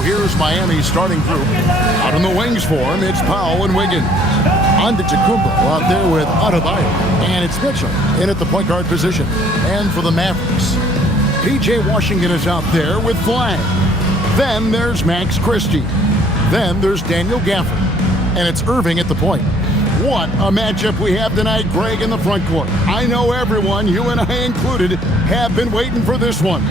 Now here's Miami's starting group. Out in the wings for him, it's Powell and Wiggins. On to Tacumbo out there with Adebayo. And it's Mitchell in at the point guard position. And for the Mavericks, P.J. Washington is out there with Flag. Then there's Max Christie. Then there's Daniel Gafford. And it's Irving at the point. What a matchup we have tonight, Greg, in the front court. I know everyone, you and I included, have been waiting for this one.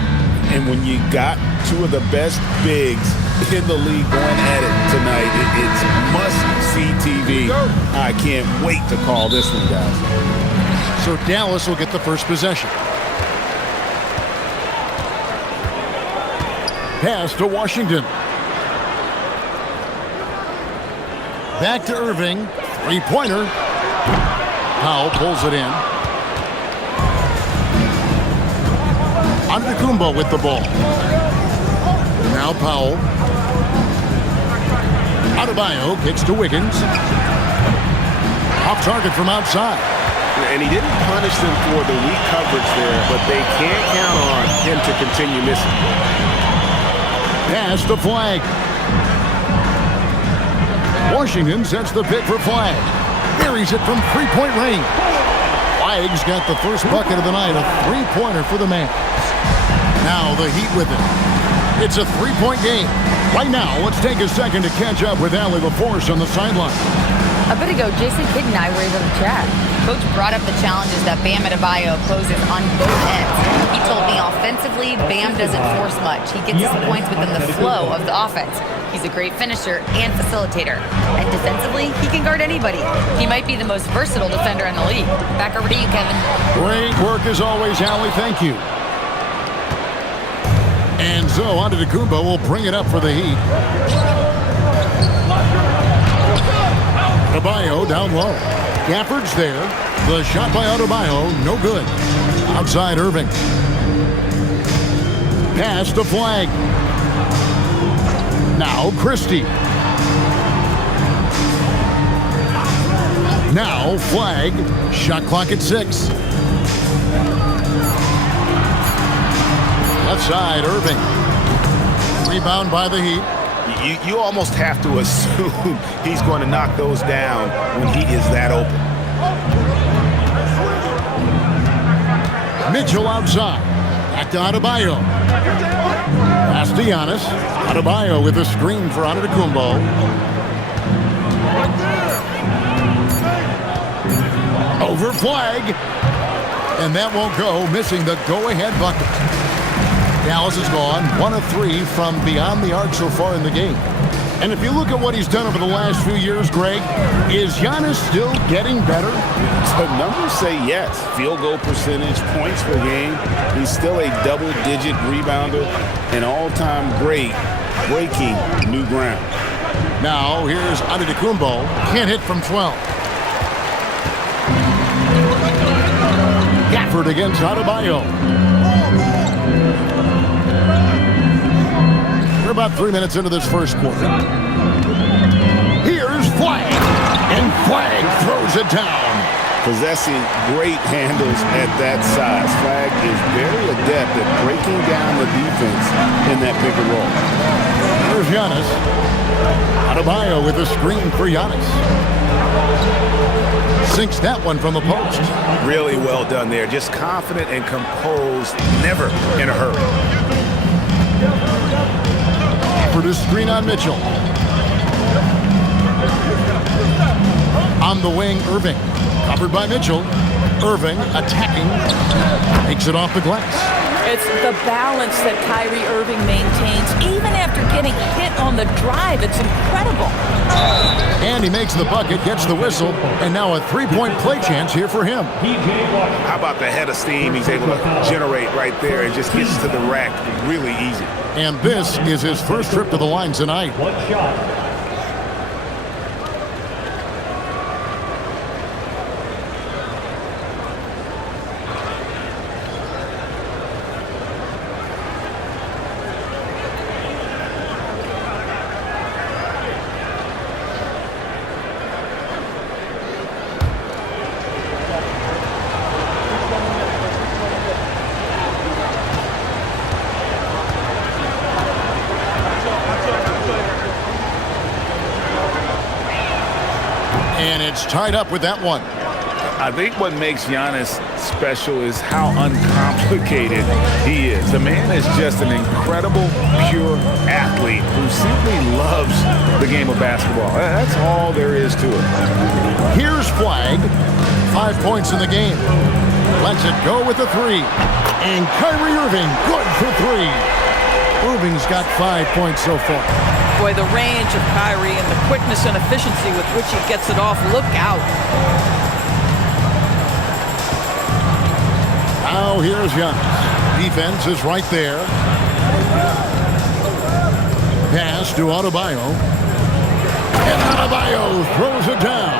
And when you got two of the best bigs in the league going at it tonight, it's must-see TV. I can't wait to call this one, guys. So Dallas will get the first possession. Pass to Washington. Back to Irving. Three-pointer. Powell pulls it in. Antetokounmpo with the ball. Now Powell. Adebayo kicks to Wiggins. Off target from outside. And he didn't punish them for the weak coverage there, but they can't count on him to continue missing. Pass to Flag. Washington sets the pick for Flag. Buries it from three-point range. Flag's got the first bucket of the night, a three-pointer for the man. Now the Heat with it. It's a three-point game. Right now, let's take a second to catch up with Allie LaForce on the sideline. A bit ago, Jason Kidd and I were able to chat. Coach brought up the challenges that Bam Adebayo poses on both ends. He told me offensively, Bam doesn't force much. He gets his points within the flow of the offense. He's a great finisher and facilitator. And defensively, he can guard anybody. He might be the most versatile defender in the league. Back over to you, Kevin. Great work as always, Allie. Thank you. And so Antetokounmpo will bring it up for the Heat. Adebayo down low. Gafford's there. The shot by Adebayo, no good. Outside Irving. Pass to Flag. Now Christie. Now Flag. Shot clock at 6. Left side, Irving. Rebound by the Heat. You almost have to assume he's going to knock those down when he is that open. Mitchell outside. Back to Adebayo. Pass to Giannis. Adebayo with a screen for Antetokounmpo. Over Flag. And that won't go, missing the go-ahead bucket. Dallas is gone, 1 of 3 from beyond the arc so far in the game. And if you look at what he's done over the last few years, Greg, is Giannis still getting better? The numbers say yes. Field goal percentage, points per game. He's still a double-digit rebounder, an all-time great, breaking new ground. Now here's Antetokounmpo. Can't hit from 12. Gafford against Adebayo. We're about 3 minutes into this first quarter. Here's Flag. And Flag throws it down. Possessing great handles at that size. Flag is very adept at breaking down the defense in that pick and roll. There's Giannis. Adebayo with a screen for Giannis. Sinks that one from the post. Really well done there. Just confident and composed, never in a hurry. For the screen on Mitchell. On the wing, Irving. Covered by Mitchell. Irving attacking. Takes it off the glass. It's the balance that Kyrie Irving maintains, even after getting hit on the drive. It's incredible. And he makes the bucket, gets the whistle, and now a three-point play chance here for him. How about the head of steam he's able to generate right there and just gets to the rack really easy. And this is his first trip to the line tonight. One shot. And it's tied up with that one. I think what makes Giannis special is how uncomplicated he is. The man is just an incredible, pure athlete who simply loves the game of basketball. That's all there is to it. Here's Flag. 5 points in the game. Lets it go with the three. And Kyrie Irving, good for three. Irving's got 5 points so far. Boy, the range of Kyrie and the quickness and efficiency with which he gets it off. Look out. Now here's Giannis. Defense is right there. Pass to Adebayo. And Adebayo throws it down.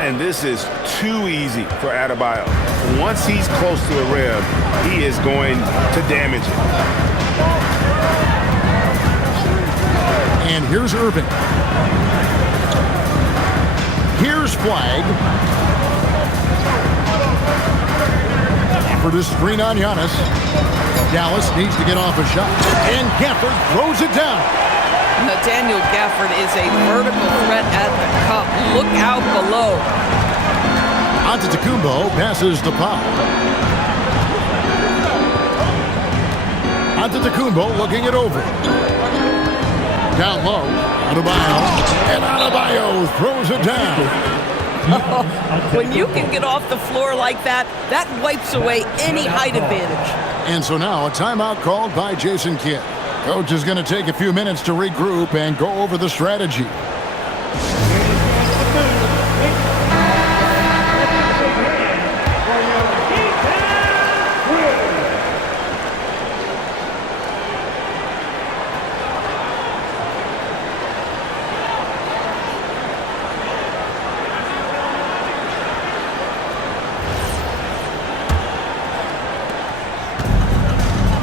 And this is too easy for Adebayo. Once he's close to the rim, he is going to damage it. And here's Irving. Here's Flag. For the screen on Giannis. Dallas needs to get off a shot. And Gafford throws it down. Nathaniel Gafford is a vertical threat at the cup. Look out below. Antetokounmpo passes the Pau. Antetokounmpo looking it over. Down low. Adebayo. And Adebayo throws it down. When you can get off the floor like that, that wipes away any height advantage. And so now a timeout called by Jason Kidd. Coach is going to take a few minutes to regroup and go over the strategy.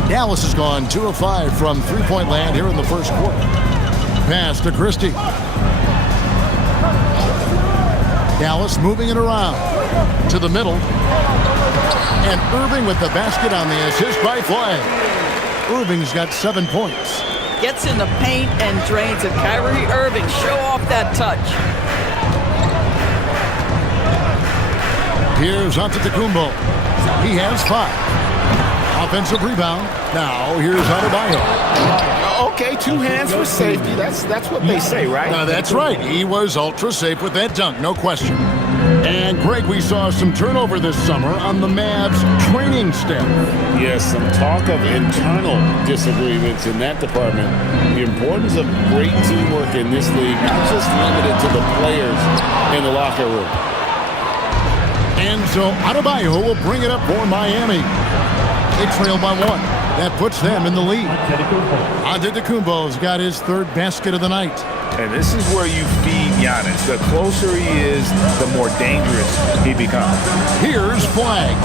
Dallas has gone 2 of 5 from three-point land here in the first quarter. Pass to Christie. Dallas moving it around to the middle. And Irving with the basket on the assist by Flag. Irving's got 7 points. Gets in the paint and drains it. Kyrie Irving, show off that touch. Here's Antetokounmpo. He has 5. Offensive rebound. Now here's Adebayo. Okay, 2 hands for safety. That's what they say, right? That's right. He was ultra safe with that dunk, no question. And Greg, we saw some turnover this summer on the Mavs training staff. Yes, some talk of internal disagreements in that department. The importance of great teamwork in this league, not just limited to the players in the locker room. And so Adebayo will bring it up for Miami. They trail by 1. That puts them in the lead. Antetokounmpo's got his 3rd basket of the night. And this is where you feed Giannis. The closer he is, the more dangerous he becomes. Here's Flag.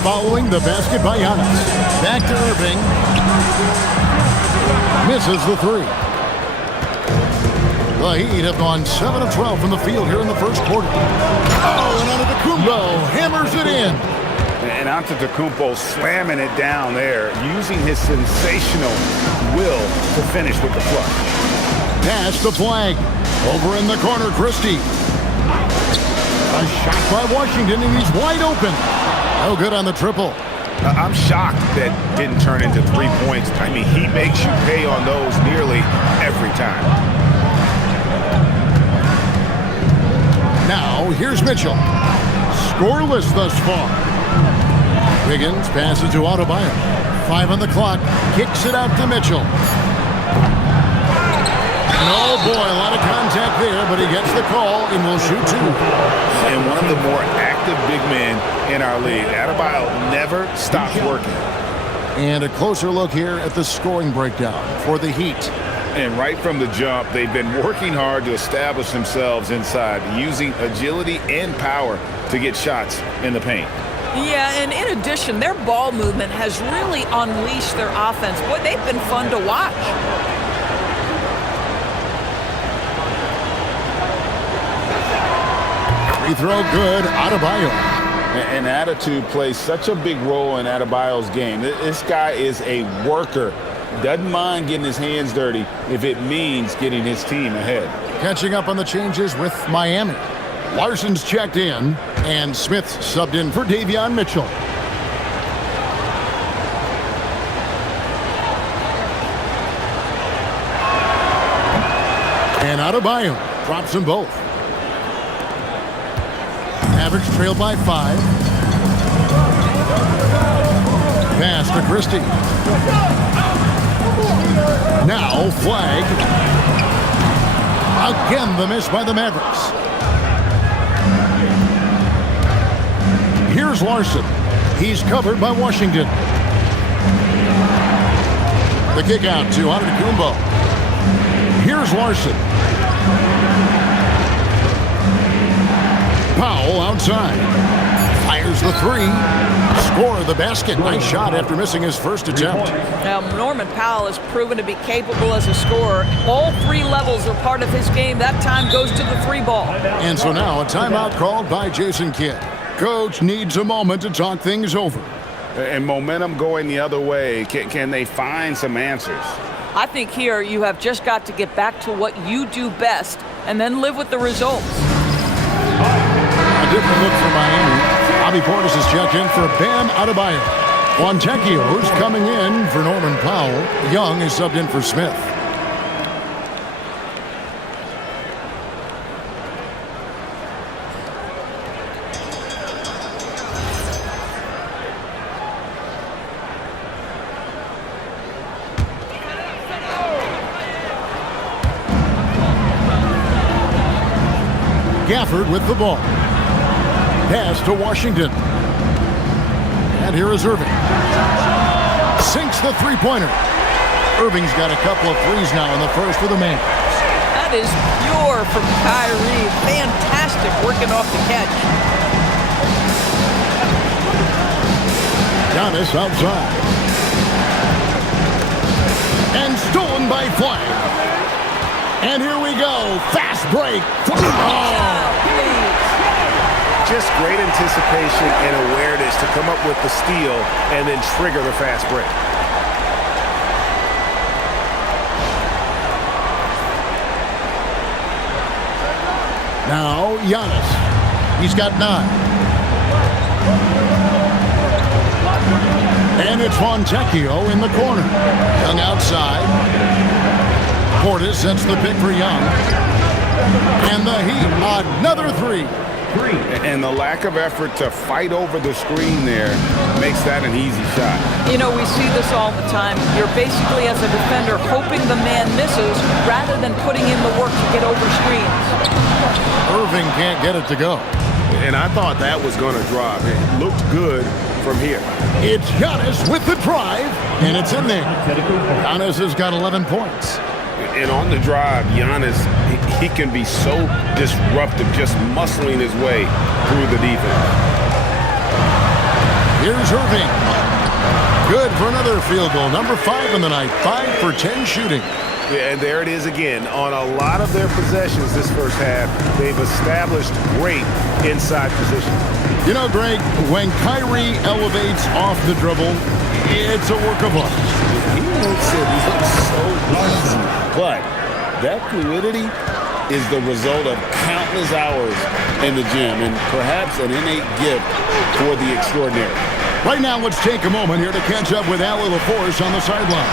Following the basket by Giannis. Back to Irving. Misses the 3. The Heat have gone 7 of 12 from the field here in the first quarter. Oh, and Antetokounmpo hammers it in. And Antetokounmpo slamming it down there, using his sensational will to finish with the flush. Pass the Flag. Over in the corner, Christie. A shot by Washington, and he's wide open. No good on the triple. I'm shocked that didn't turn into 3 points. I mean, he makes you pay on those nearly every time. Now, here's Mitchell. Scoreless thus far. Wiggins passes to Adebayo. 5 on the clock. Kicks it out to Mitchell. And oh boy, a lot of contact there, but he gets the call and will shoot 2. And one of the more active big men in our league. Adebayo never stops working. And a closer look here at the scoring breakdown for the Heat. And right from the jump, they've been working hard to establish themselves inside, using agility and power to get shots in the paint. Yeah, and in addition, their ball movement has really unleashed their offense. Boy, they've been fun to watch. Free throw good, Adebayo. And attitude plays such a big role in Adebayo's game. This guy is a worker. Doesn't mind getting his hands dirty if it means getting his team ahead. Catching up on the changes with Miami. Larson's checked in, and Smith's subbed in for Davion Mitchell. And Adebayo drops them both. Mavericks trail by 5. Pass to Christie. Now flag. Again the miss by the Mavericks. Here's Larson. He's covered by Washington. The kick out to Antetokounmpo. Here's Larson. Powell outside. Fires the 3. Score the basket. Nice shot after missing his first attempt. Now, Norman Powell has proven to be capable as a scorer. All 3 levels are part of his game. That time goes to the 3 ball. And so now a timeout called by Jason Kidd. Coach needs a moment to talk things over. And momentum going the other way. Can they find some answers? I think here you have just got to get back to what you do best and then live with the results. A different look for Miami. Bobby Portis is checked in for Bam Adebayo. Fontecchio's coming in for Norman Powell. Young is subbed in for Smith. Gafford with the ball. Pass to Washington. And here is Irving. Sinks the three-pointer. Irving's got a couple of threes now in the first for the Mavs. That is pure from Kyrie. Fantastic working off the catch. Giannis outside. And stolen by Flag. And here we go. Fast break. Just great anticipation and awareness to come up with the steal and then trigger the fast break. Now Giannis. He's got 9. And it's Fontecchio in the corner. Young outside. Portis sets the pick for Young. And the Heat, another 3. And the lack of effort to fight over the screen there makes that an easy shot. You know, we see this all the time. You're basically, as a defender, hoping the man misses rather than putting in the work to get over screens. Irving can't get it to go. And I thought that was going to drop. It looked good from here. It's Giannis with the drive, and it's in there. Giannis has got 11 points. And on the drive, Giannis, he can be so disruptive, just muscling his way through the defense. Here's Irving. Good for another field goal. Number 5 in the night. 5 for 10 shooting. Yeah, and there it is again. On a lot of their possessions this first half, they've established great inside position. You know, Greg, when Kyrie elevates off the dribble, it's a work of art. He makes it look so easy. But that fluidity is the result of countless hours in the gym and perhaps an innate gift for the extraordinary. Right now, let's take a moment here to catch up with Allie LaForce on the sideline.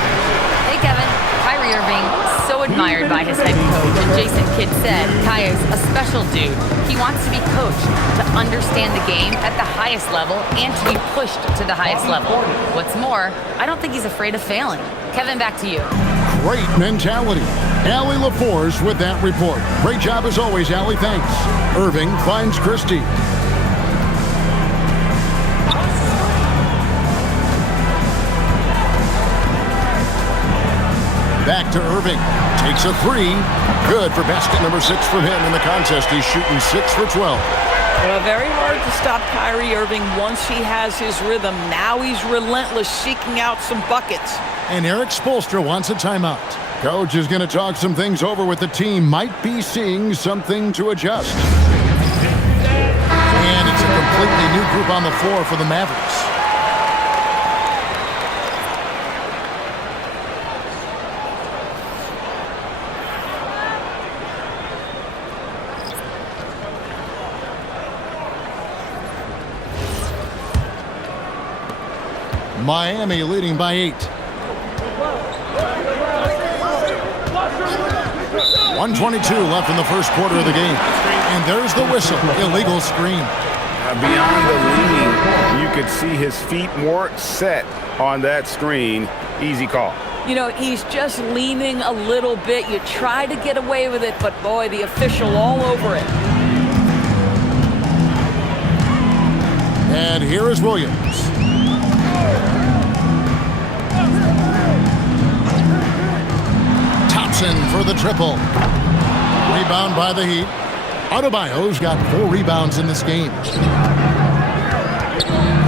Hey, Kevin. Kyrie Irving, so admired by his head coach. And Jason Kidd said Kai is a special dude. He wants to be coached to understand the game at the highest level and to be pushed to the highest level. What's more, I don't think he's afraid of failing. Kevin, back to you. Great mentality. Allie LaForce with that report. Great job as always, Allie. Thanks. Irving finds Christie. Back to Irving. Takes a 3. Good for basket number 6 for him in the contest. He's shooting 6 for 12. Very hard to stop Kyrie Irving once he has his rhythm. Now he's relentless, seeking out some buckets. And Eric Spoelstra wants a timeout. Coach is going to talk some things over with the team. Might be seeing something to adjust. And it's a completely new group on the floor for the Mavericks. Miami leading by 8. 1:22 left in the first quarter of the game. And there's the whistle. Illegal screen. Beyond the lean, you could see his feet more set on that screen. Easy call. You know, he's just leaning a little bit. You try to get away with it, but boy, the official all over it. And here is Williams. Thompson for the triple. Rebound by the Heat. Adebayo's got 4 rebounds in this game.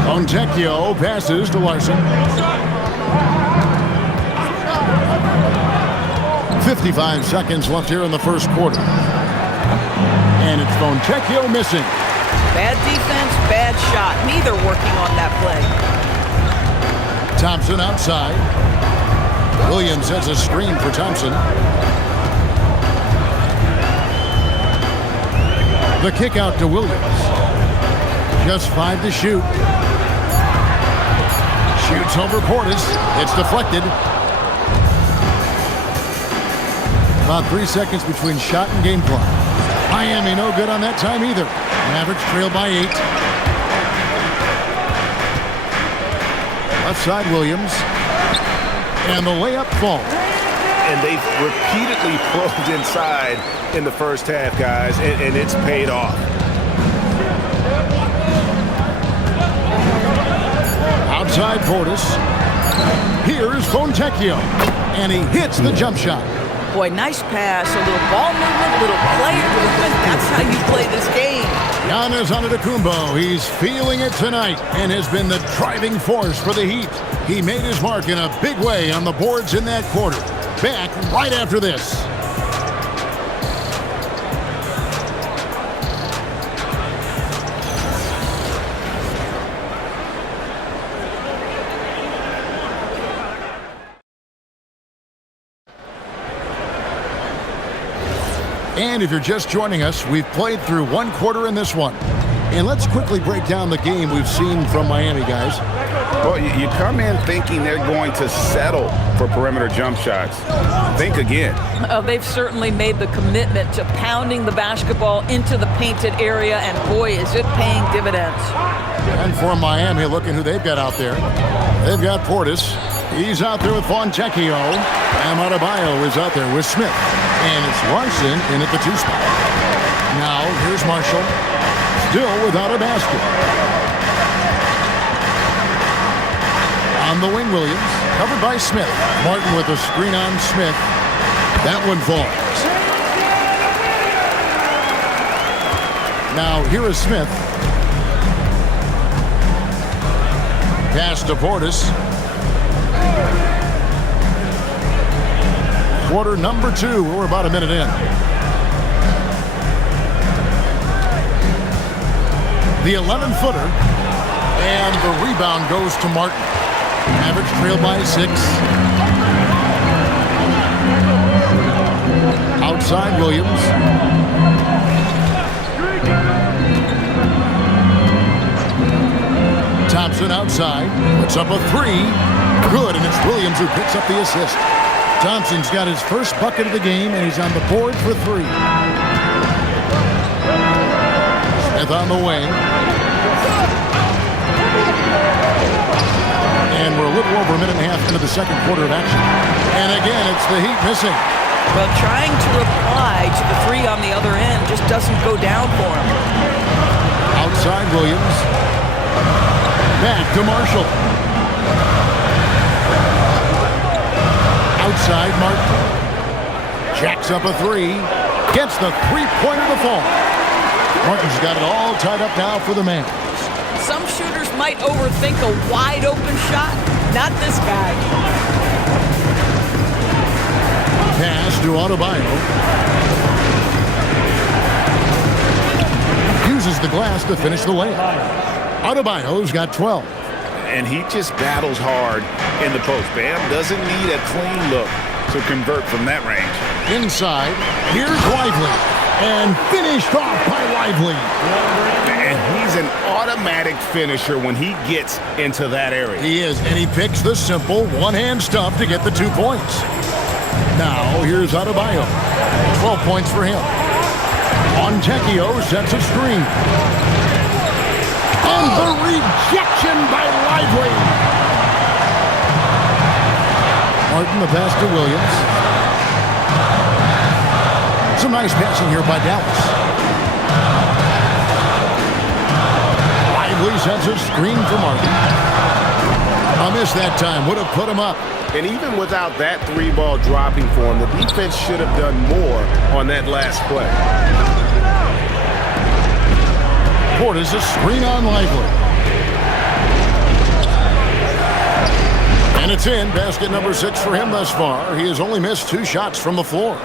Fontecchio passes to Larson. 55 seconds left here in the first quarter. And it's Fontecchio missing. Bad defense, bad shot. Neither working on that play. Thompson outside. Williams has a screen for Thompson. The kick out to Williams. Just 5 to shoot. Shoots over Portis. It's deflected. About 3 seconds between shot and game clock. Miami no good on that time either. Mavericks trail by 8. Left side Williams. And the layup falls. And they've repeatedly probed inside in the first half, guys, and it's paid off. Outside Portis. Here's Fontecchio. And he hits the jump shot. Boy, nice pass, a little ball movement, a little player movement. That's how you play this game. Giannis Antetokounmpo, he's feeling it tonight and has been the driving force for the Heat. He made his mark in a big way on the boards in that quarter. Back right after this. And if you're just joining us, we've played through 1 quarter in this one. And let's quickly break down the game we've seen from Miami, guys. Well, you come in thinking they're going to settle for perimeter jump shots. Think again. They've certainly made the commitment to pounding the basketball into the painted area, and boy, is it paying dividends. And for Miami, looking who they've got out there. They've got Portis. He's out there with Fontecchio. And Adebayo is out there with Smith. And it's Larson in at the 2 spot. Now, here's Marshall. Still without a basket. On the wing, Williams. Covered by Smith. Martin with a screen on Smith. That one falls. Now, here is Smith. Pass to Portis. Quarter number 2. We're about a minute in. The 11-footer. And the rebound goes to Martin. Mavericks trail by 6. Outside Williams. Thompson outside. Puts up a 3. Good, and it's Williams who picks up the assist. Thompson's got his first bucket of the game, and he's on the board for 3. Smith on the wing. And we're a little over a minute and a half into the second quarter of action. And again, it's the Heat missing. Well, trying to reply to the 3 on the other end just doesn't go down for him. Outside Williams. Back to Marshall. Outside Martin. Jacks up a 3. Gets the 3-pointer to fall. Martin's got it all tied up now for the man. Some shooters might overthink a wide-open shot. Not this guy. Pass to Adebayo. Uses the glass to finish the layup. Adebayo's got 12. And he just battles hard in the post. Bam doesn't need a clean look to convert from that range. Inside, here's Lively. And finished off by Lively. And he's an automatic finisher when he gets into that area. He is, and he picks the simple one-hand stuff to get the 2 points. Now, here's Adebayo. 12 points for him. Montecchio sets a screen. And the rejection by Lively. Martin, the pass to Williams. Some nice passing here by Dallas. Lively sends a screen for Martin. A miss that time. Would have put him up. And even without that 3-ball dropping for him, the defense should have done more on that last play. Portis a screen on Lively. And it's in. Basket number 6 for him thus far. He has only missed 2 shots from the floor.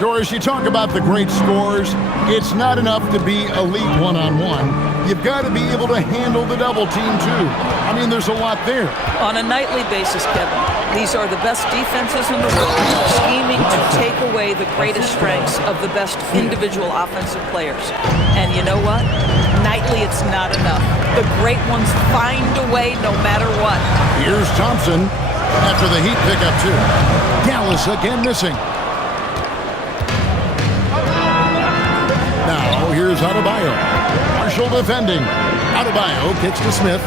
Doris, you talk about the great scores. It's not enough to be elite one-on-one. You've got to be able to handle the double team, too. I mean, there's a lot there. On a nightly basis, Kevin, these are the best defenses in the world, scheming to take away the greatest strengths of the best individual offensive players. And you know what? Nightly, it's not enough. The great ones find a way no matter what. Here's Thompson after the Heat pickup, too. Dallas again missing. Now, here's Adebayo. Marshall defending. Adebayo kicks to Smith.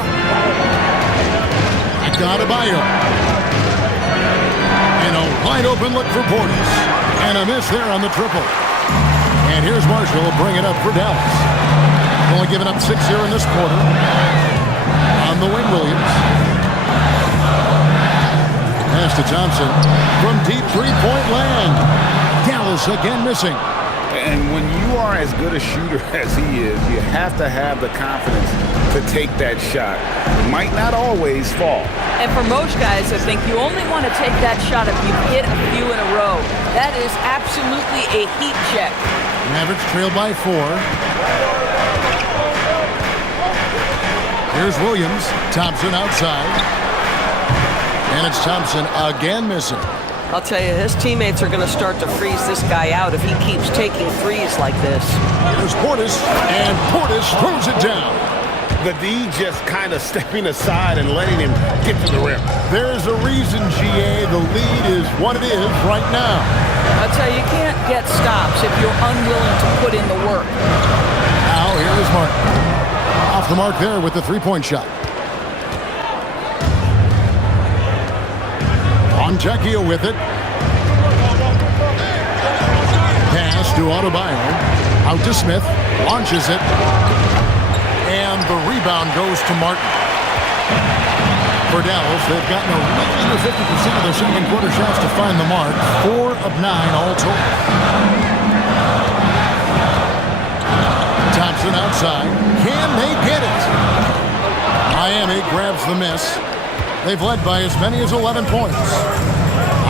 Back to Adebayo. And a wide open look for Portis. And a miss there on the triple. And here's Marshall to bring it up for Dallas. Only giving up 6 here in this quarter. On the wing, Williams. Pass to Thompson. From deep three-point land. Dallas again missing. And when you are as good a shooter as he is, you have to have the confidence to take that shot. It might not always fall. And for most guys, I think you only want to take that shot if you hit a few in a row. That is absolutely a heat check. Mavericks trail by 4. Here's Williams. Thompson outside. And it's Thompson again missing. I'll tell you, his teammates are going to start to freeze this guy out if he keeps taking threes like this. Here's Portis, and Portis throws it down. The D just kind of stepping aside and letting him get to the rim. There's a reason, GA, the lead is what it is right now. I'll tell you, you can't get stops if you're unwilling to put in the work. Now, here is Martin. Off the mark there with the three-point shot. Montecchio with it. Pass to Adebayo. Out to Smith. Launches it. And the rebound goes to Martin. For Dallas, they've gotten a little under 50% of their second quarter shots to find the mark. 4 of 9 all total. Thompson outside. Can they get it? Miami grabs the miss. They've led by as many as 11 points.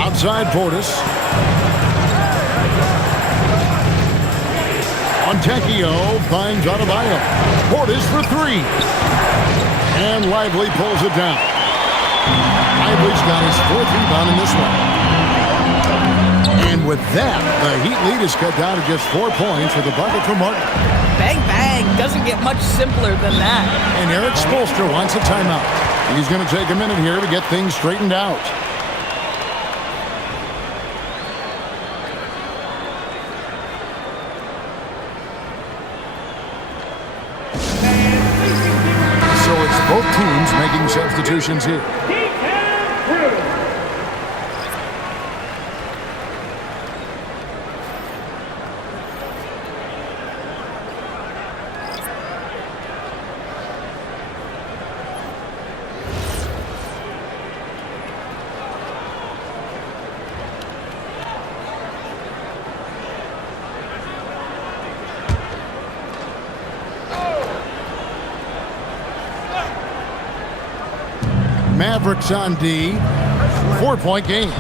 Outside Portis. Montecchio finds Adebayo. Portis for 3. And Lively pulls it down. Lively's got his 4th rebound in this one. And with that, the Heat lead is cut down to just 4 points with a bucket for Martin. Bang, bang. Doesn't get much simpler than that. And Eric Spoelstra wants a timeout. He's going to take a minute here to get things straightened out. So it's both teams making substitutions here. Mavericks on D. 4-point game.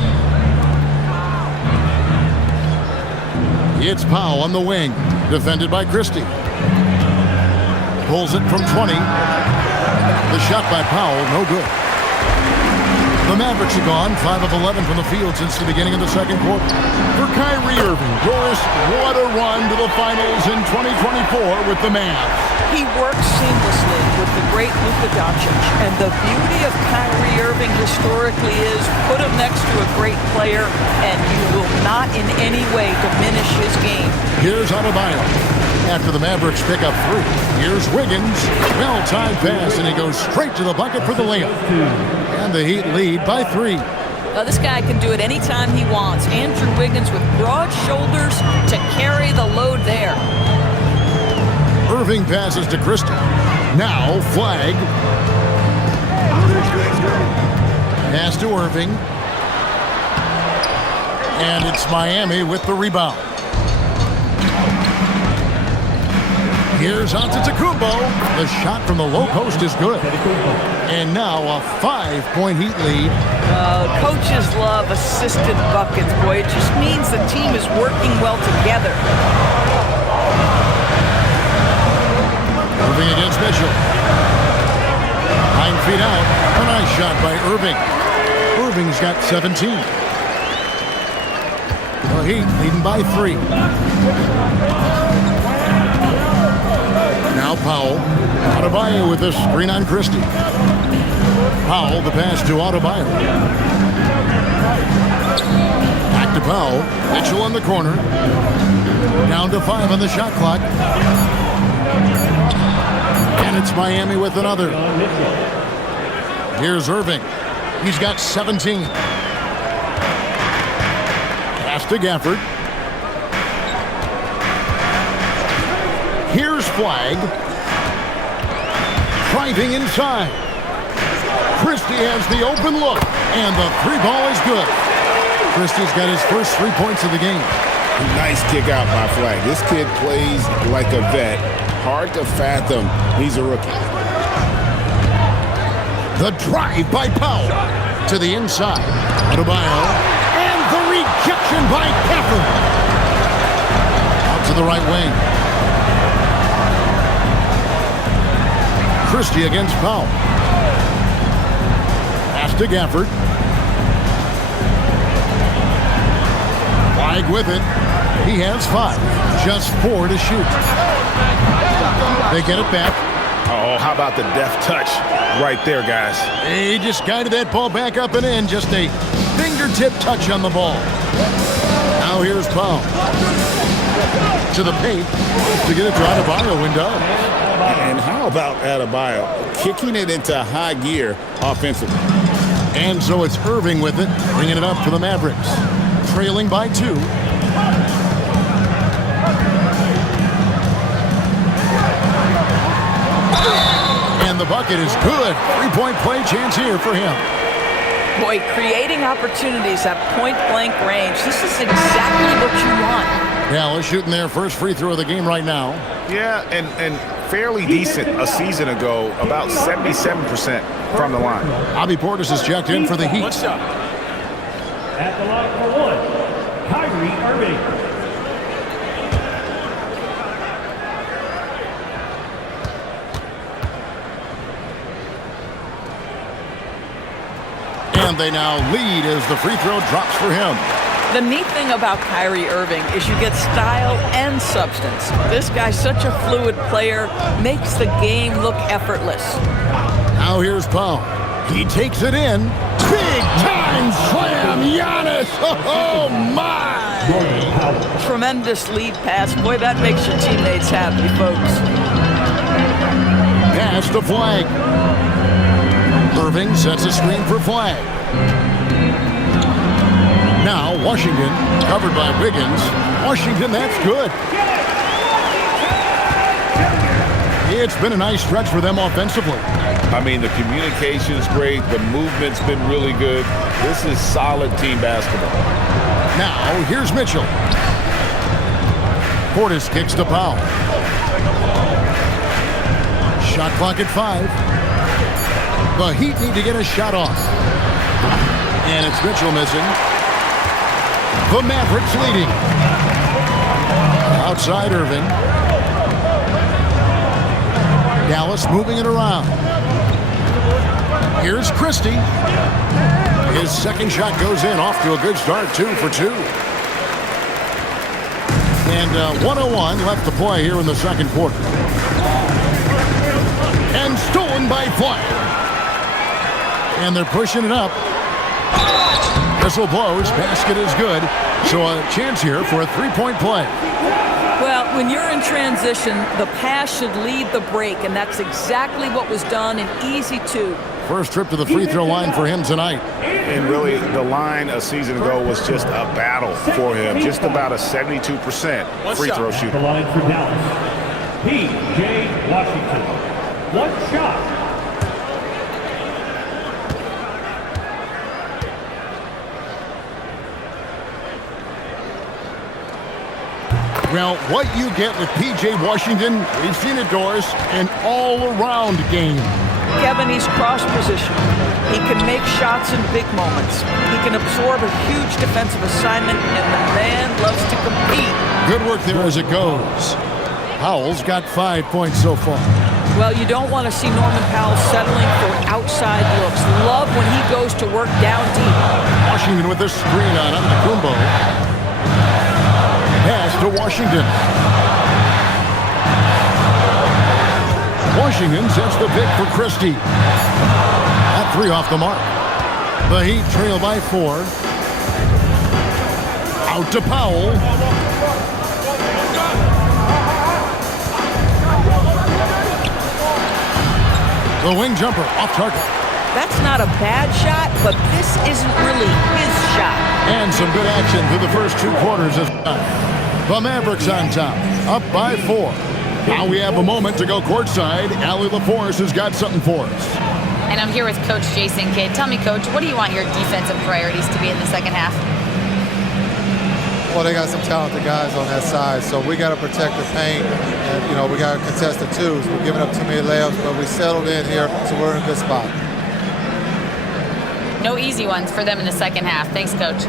It's Powell on the wing. Defended by Christie. Pulls it from 20. The shot by Powell, no good. The Mavericks have gone 5 of 11 from the field since the beginning of the second quarter. For Kyrie Irving, Doris, what a run to the finals in 2024 with the Mavs. He works seamlessly with the great Luka Doncic. And the beauty of Kyrie Irving historically is put him next to a great player and you will not in any way diminish his game. Here's Adebayo. After the Mavericks pick up 3, here's Wiggins. Well-timed pass, and he goes straight to the bucket for the layup. And the Heat lead by 3. Now, this guy can do it anytime he wants. Andrew Wiggins with broad shoulders to carry the load there. Irving passes to Christie. Now, flag. Pass to Irving. And it's Miami with the rebound. Here's Antetokounmpo. The shot from the low post is good. And now a 5-point Heat lead. Coaches love assisted buckets, boy. It just means the team is working well together. Irving against Mitchell. 9 feet out. A nice shot by Irving. Irving's got 17. The Heat leading by 3. Now Powell. Adebayo with this screen on Christie. Powell, the pass to Adebayo. Back to Powell. Mitchell in the corner. Down to 5 on the shot clock. And it's Miami with another. Here's Irving. He's got 17. Pass to Gafford. Here's Flag. Driving inside. Christie has the open look. And the 3 ball is good. Christie's got his first 3 points of the game. Nice kick out by Flag. This kid plays like a vet. Hard to fathom he's a rookie. The drive by Powell to the inside. Adebayo. And the rejection by Gafford. Out to the right wing. Christie against Powell. Pass to Gafford. Flag with it. He has 5. Just 4 to shoot. They get it back. Oh, how about the deft touch right there, guys? He just guided that ball back up and in. Just a fingertip touch on the ball. Now here's Powell. To the paint to get it to Adebayo and does. And how about Adebayo kicking it into high gear offensively? And so it's Irving with it, bringing it up for the Mavericks. Trailing by 2. And the bucket is good. 3-point play chance here for him. Boy, creating opportunities at point-blank range. This is exactly what you want. Dallas shooting their first free throw of the game right now. Yeah, and fairly decent a season ago, about 77% from the line. Bobby Portis is checked in for the Heat. What's up? At the line for 1, Kyrie Irving. And they now lead as the free throw drops for him. The neat thing about Kyrie Irving is you get style and substance. This guy's such a fluid player, makes the game look effortless. Now here's Powell. He takes it in. Big time slam, Giannis. Oh, my. Tremendous lead pass. Boy, that makes your teammates happy, folks. Pass to Flag. Irving sets a screen for Flag. Now Washington, covered by Wiggins. Washington, that's good. It's been a nice stretch for them offensively. I mean, the communication's great. The movement's been really good. This is solid team basketball. Now, here's Mitchell. Portis kicks to Powell. Shot clock at 5. The Heat need to get a shot off. And it's Mitchell missing. The Mavericks leading. Outside Irving. Dallas moving it around. Here's Christie. His second shot goes in, off to a good start, 2 for 2. And 1:01 left to play here in the second quarter. And stolen by Flyer. And they're pushing it up. Whistle blows, basket is good. So a chance here for a three-point play. Well, when you're in transition, the pass should lead the break, and that's exactly what was done in easy 2. First trip to the free throw line for him tonight. And really, the line a season ago was just a battle for him. Just about a 72% free throw The shooter. line for Dallas, P.J. Washington. 1 shot. Well, what you get with P.J. Washington, we've seen it, Doris, an all-around game. Kevin, he's cross-position. He can make shots in big moments. He can absorb a huge defensive assignment, and the man loves to compete. Good work there as it goes. Powell's got 5 points so far. Well, you don't want to see Norman Powell settling for outside looks. Love when he goes to work down deep. Washington with the screen on Antetokounmpo. Pass to Washington. Washington sets the pick for Christie. That 3 off the mark. The Heat trail by 4. Out to Powell. The wing jumper off target. That's not a bad shot, but this isn't really his shot. And some good action through the first 2 quarters of time. The Mavericks on top, up by 4. Now we have a moment to go courtside. Allie LaForce has got something for us. And I'm here with Coach Jason Kidd. Tell me, Coach, what do you want your defensive priorities to be in the second half? Well, they got some talented guys on that side, so we got to protect the paint, and, you know, we got to contest the 2s. We're giving up too many layups, but we settled in here, so we're in a good spot. No easy ones for them in the second half. Thanks, Coach.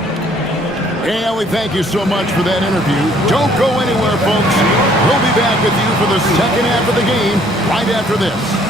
Hey, Allie, thank you so much for that interview. Don't go anywhere, folks. We'll be back with you for the second half of the game right after this.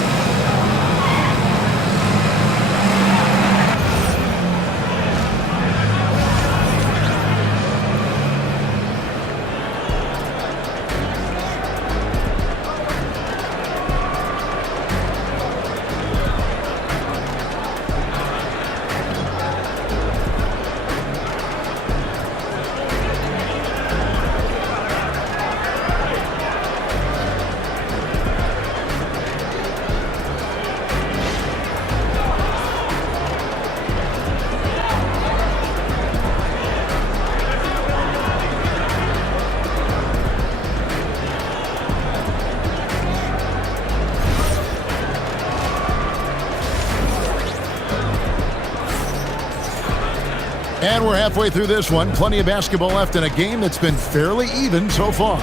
And we're halfway through this one. Plenty of basketball left in a game that's been fairly even so far.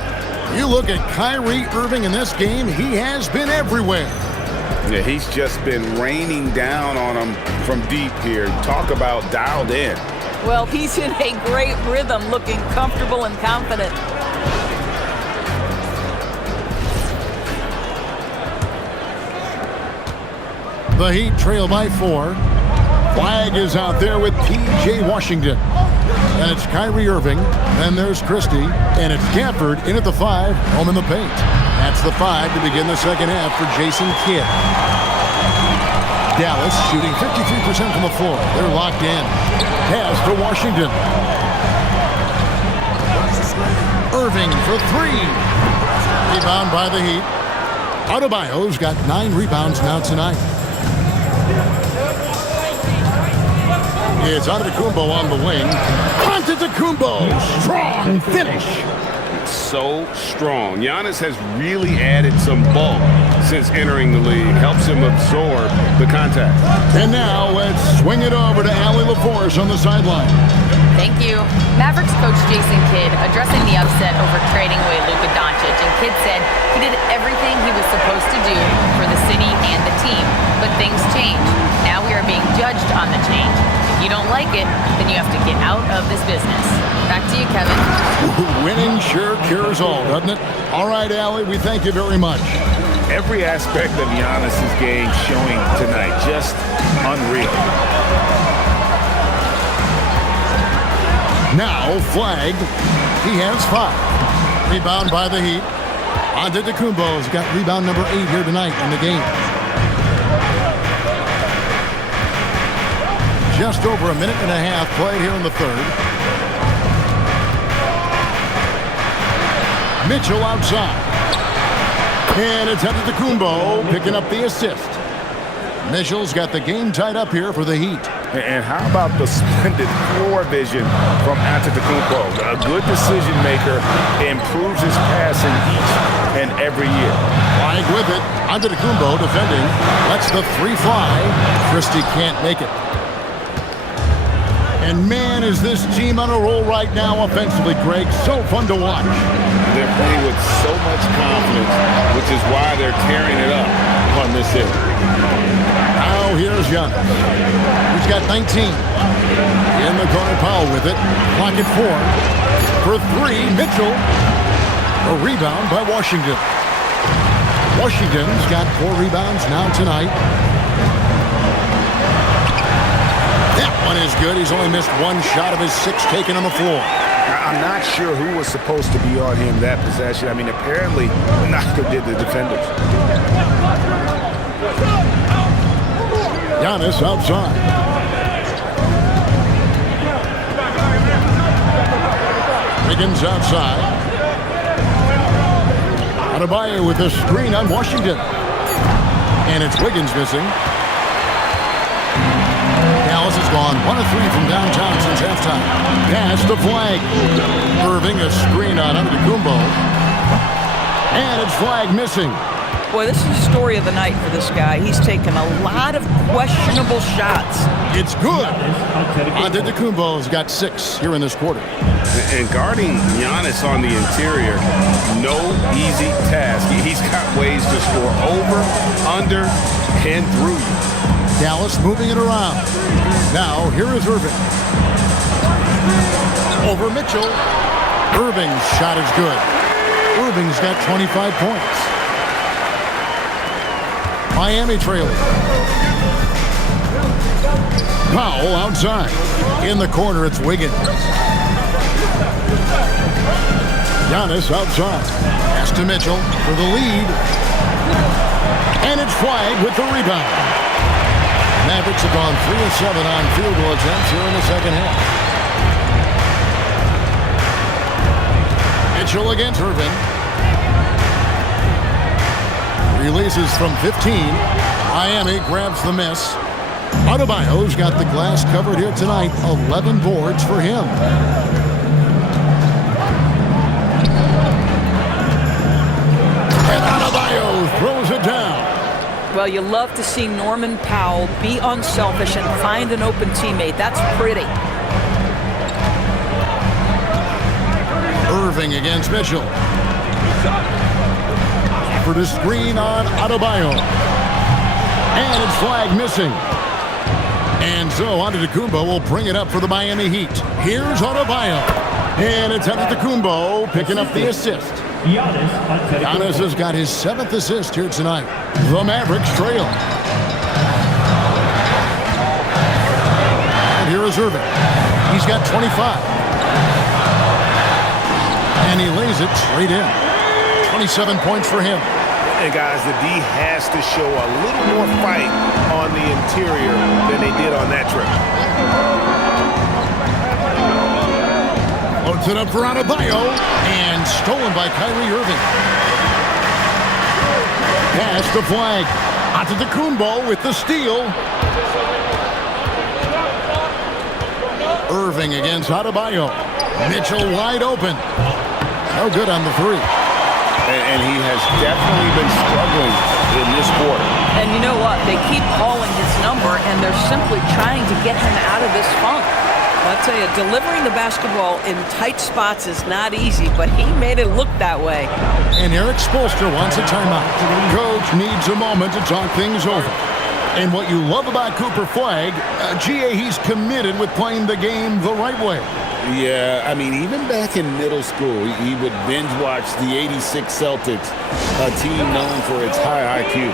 You look at Kyrie Irving in this game, he has been everywhere. Yeah, he's just been raining down on him from deep here. Talk about dialed in. Well, he's in a great rhythm, looking comfortable and confident. The Heat trail by 4. Flag is out there with P.J. Washington. And it's Kyrie Irving. Then there's Christie. And it's Gafford in at the 5, home in the paint. That's the 5 to begin the second half for Jason Kidd. Dallas shooting 53% from the floor. They're locked in. Pass to Washington. Irving for 3. Rebound by the Heat. Adebayo's got 9 rebounds now tonight. It's Antetokounmpo on the wing. Antetokounmpo, strong finish. So strong. Giannis has really added some bulk since entering the league. Helps him absorb the contact. And now let's swing it over to Allie LaForce on the sideline. Thank you. Mavericks coach Jason Kidd addressing the upset over trading away Luka Doncic. And Kidd said he did everything he was supposed to do for the city and the team. But things change. Now we are being judged on the change. If you don't like it, then you have to get out of this business. Back to you, Kevin. Winning sure cures all, doesn't it? All right, Allie, we thank you very much. Every aspect of Giannis's game showing tonight. Just unreal. Now flagged. He has 5. Rebound by the Heat. Antetokounmpo's got rebound number 8 here tonight in the game. Just over a minute and a half played here in the third. Mitchell outside. And it's Antetokounmpo picking up the assist. Mitchell's got the game tied up here for the Heat. And how about the splendid floor vision from Antetokounmpo? A good decision maker, improves his passing each and every year. Flying with it. Antetokounmpo defending. Lets the 3 fly. Christie can't make it. And man, is this team on a roll right now offensively, Greg. So fun to watch. They're playing with so much confidence, which is why they're tearing it up on this end. Now here's Giannis. He's got 19. In the corner, Powell with it. Clock at 4. For 3, Mitchell. A rebound by Washington. Washington's got 4 rebounds now tonight. That one is good. He's only missed 1 shot of his 6 taken on the floor. I'm not sure who was supposed to be on him that possession. I mean, apparently, neither did the defenders. Giannis outside. Wiggins outside. Adebayo with a screen on Washington. And it's Wiggins missing. Dallas has gone 1 of 3 from downtown since halftime. Pass the flag. Irving a screen on Antetokounmpo. And it's flag missing. Boy, this is the story of the night for this guy. He's taken a lot of questionable shots. It's good. Antetokounmpo's got 6 here in this quarter. And guarding Giannis on the interior, no easy task. He's got ways to score over, under, and through you. Dallas moving it around. Now, here is Irving. Over Mitchell. Irving's shot is good. Irving's got 25 points. Miami trailing. Powell outside. In the corner, it's Wiggins. Giannis outside. Pass to Mitchell for the lead. And it's flagged with the rebound. Mavericks have gone 3 of 7 on field goal attempts here in the second half. Mitchell against Irving. Releases from 15. Miami grabs the miss. Adebayo's got the glass covered here tonight. 11 boards for him. And Adebayo throws it down. Well, you love to see Norman Powell be unselfish and find an open teammate. That's pretty. Irving against Mitchell. For the screen on Adebayo. And it's flag missing. And so Antetokounmpo will bring it up for the Miami Heat. Here's Adebayo. And it's Antetokounmpo picking up the assist. Giannis has got his 7th assist here tonight. The Mavericks trail. And here is Irving. He's got 25. And he lays it straight in. 27 points for him. And guys, the D has to show a little more fight on the interior than they did on that trip. Loads it up for Adebayo, and stolen by Kyrie Irving. Pass the flag. Antetokounmpo with the steal. Irving against Adebayo. Mitchell wide open. No good on the 3. And he has definitely been struggling in this quarter. And you know what? They keep calling his number, and they're simply trying to get him out of this funk. I'll tell you, delivering the basketball in tight spots is not easy, but he made it look that way. And Eric Spoelstra wants a timeout. Coach needs a moment to talk things over. And what you love about Cooper Flag, he's committed with playing the game the right way. Yeah, I mean, even back in middle school, he would binge watch the '86 Celtics, a team known for its high IQ.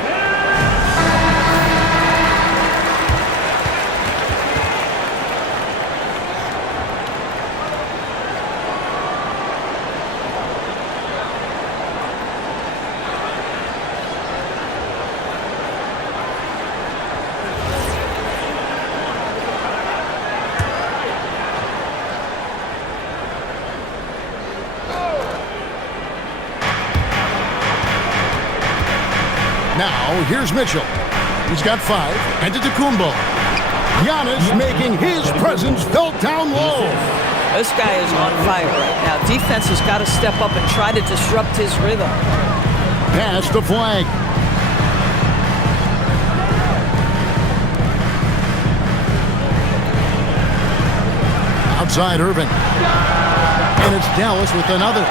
Now, here's Mitchell. He's got 5. Antetokounmpo. Giannis making his presence felt down low. This guy is on fire right now. Defense has got to step up and try to disrupt his rhythm. Pass the flag. Outside Irving. And it's Dallas with another.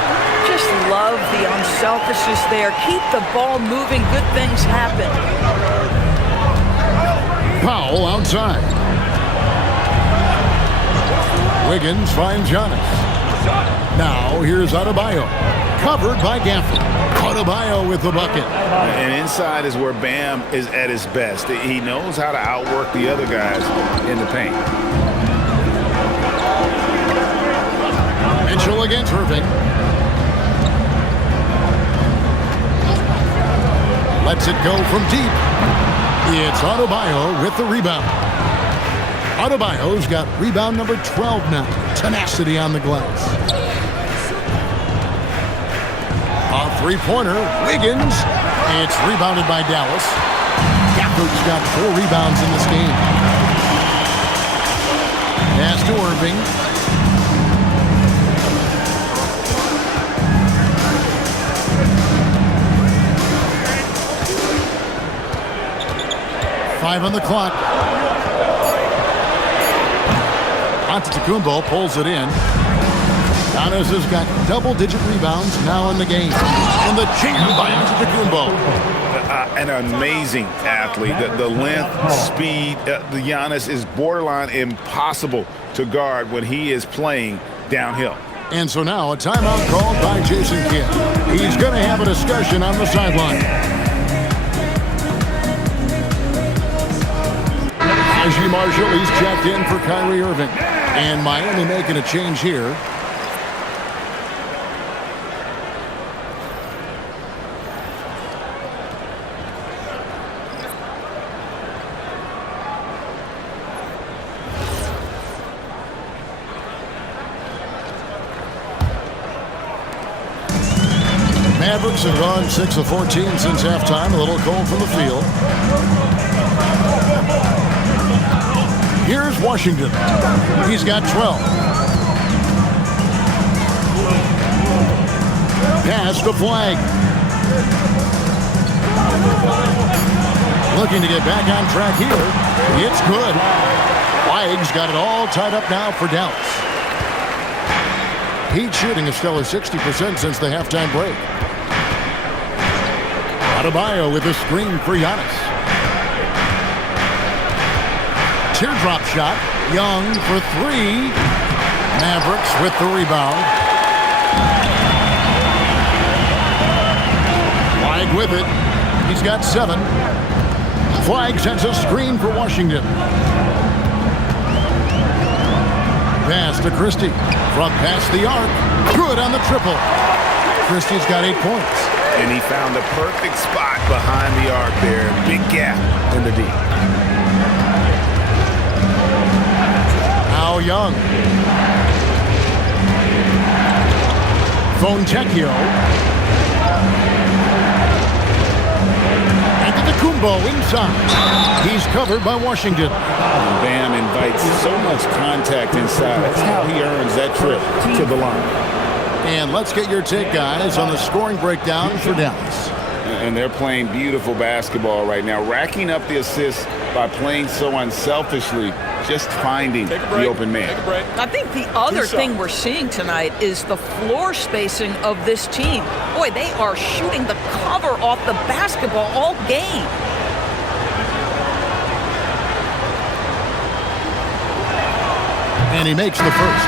Just love the unselfishness there. Keep the ball moving. Good things happen. Powell outside. Wiggins finds Giannis. Now here's Adebayo. Covered by Gafford. Adebayo with the bucket. And inside is where Bam is at his best. He knows how to outwork the other guys in the paint. Mitchell against Irving. Lets it go from deep. It's Adebayo with the rebound. Adebayo's got rebound number 12 now. Tenacity on the glass. A three-pointer. Wiggins. It's rebounded by Dallas. Gafford's got 4 rebounds in this game. Pass to Irving. Five on the clock. Antetokounmpo pulls it in. Giannis has got double-digit rebounds now in the game. And the jam by Antetokounmpo. An amazing athlete. The length, speed, the Giannis is borderline impossible to guard when he is playing downhill. And so now a timeout called by Jason Kidd. He's going to have a discussion on the sideline. Najee Marshall, he's checked in for Kyrie Irving. And Miami making a change here. Mavericks have gone 6 of 14 since halftime. A little cold from the field. Here's Washington. He's got 12. Pass the flag. Looking to get back on track here. It's good. Flag's got it all tied up now for Dallas. Heat shooting a stellar 60% since the halftime break. Adebayo with a screen for Giannis. Teardrop shot. Young for 3. Mavericks with the rebound. Flag with it. He's got 7. Flag sends a screen for Washington. Pass to Christie. From past the arc. Good on the triple. Christie's got 8 points. And he found the perfect spot behind the arc there. Big gap in the D. Now Young. Fontecchio. Antetokounmpo inside. He's covered by Washington. Bam invites so much contact inside. That's how he earns that trip to the line. And let's get your take, guys, on the scoring breakdown for Dallas. And they're playing beautiful basketball right now, racking up the assists by playing so unselfishly, just finding the open man. I think the other thing we're seeing tonight is the floor spacing of this team. Boy, they are shooting the cover off the basketball all game. And he makes the first.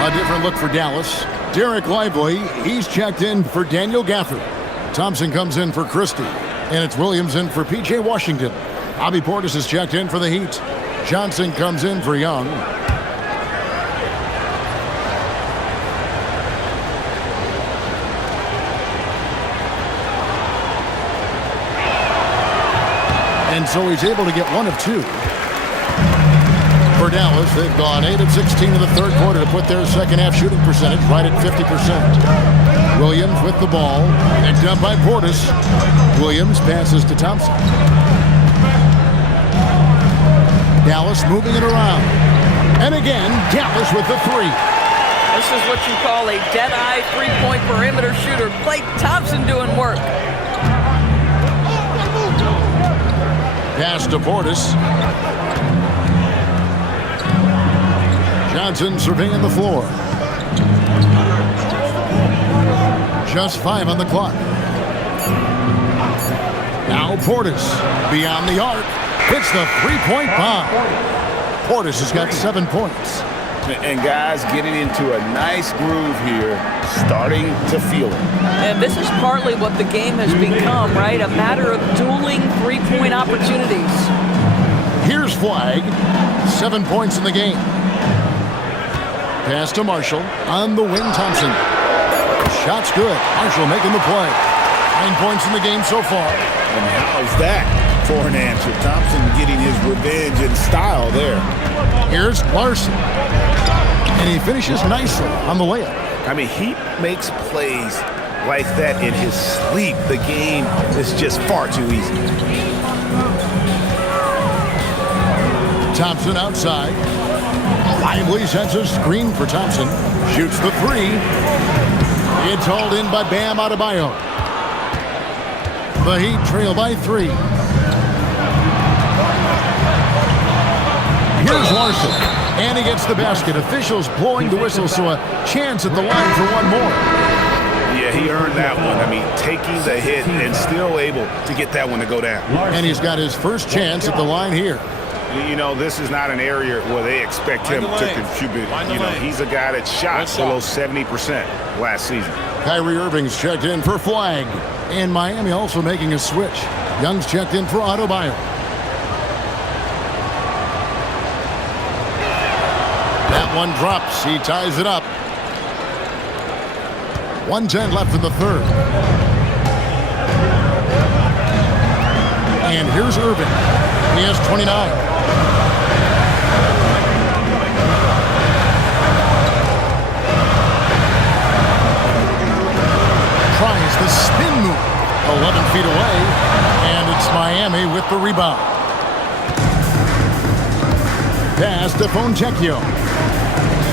A different look for Dallas. Derek Lively, he's checked in for Daniel Gafford. Thompson comes in for Christie. And it's Williams in for P.J. Washington. Bobby Portis is checked in for the Heat. Johnson comes in for Young. And so he's able to get 1 of 2. For Dallas, they've gone 8 of 16 in the third quarter to put their second half shooting percentage right at 50%. Williams with the ball. Picked up by Portis. Williams passes to Thompson. Dallas moving it around. And again, Dallas with the three. This is what you call a dead-eye three-point perimeter shooter. Klay Thompson doing work. Pass to Portis. Johnson surveying the floor. Just 5 on the clock. Now Portis beyond the arc. Hits the three-point bomb. Portis has got 7 points. And guys getting into a nice groove here, starting to feel it. And this is partly what the game has become, right? A matter of dueling three-point opportunities. Here's Flag. 7 points in the game. Pass to Marshall. On the wing, Thompson. Shot's good. Marshall making the play. 9 points in the game so far. And how's that for an answer? Thompson getting his revenge in style there. Here's Larson. And he finishes nicely on the layup. I mean, he makes plays like that in his sleep. The game is just far too easy. Thompson outside. Lively sets a screen for Thompson. Shoots the three. It's hauled in by Bam Adebayo. The Heat trail by 3. Here's Larson. And he gets the basket. Officials blowing the whistle, so a chance at the line for one more. Yeah, he earned that one. I mean, taking the hit and still able to get that one to go down. And he's got his first chance at the line here. You know, this is not an area where they expect him to contribute. You know, he's a guy that shot below 70% last season. Kyrie Irving's checked in for Flag. And Miami also making a switch. Young's checked in for Adebayo. That one drops. He ties it up. 1:10 left in the third. And here's Irving. He has 29. Tries the spin move. 11 feet away. And it's Miami with the rebound. Pass to Fontecchio.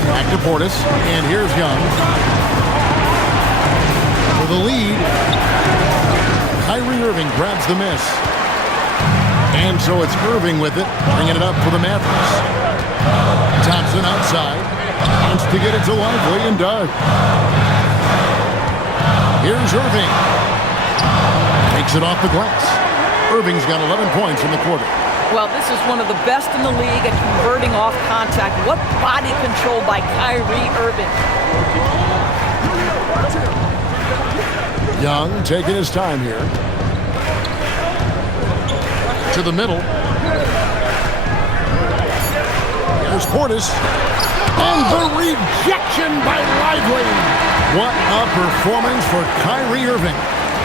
Back to Portis, and here's Young. For the lead, Kyrie Irving grabs the miss. And so it's Irving with it, bringing it up for the Mavericks. Thompson outside, wants to get it to Lively and does. Here's Irving. Takes it off the glass. Irving's got 11 points in the quarter. Well, this is one of the best in the league at converting off contact. What body control by Kyrie Irving. Young taking his time here. To the middle. Here's Portis. And the rejection by Lively. What a performance for Kyrie Irving.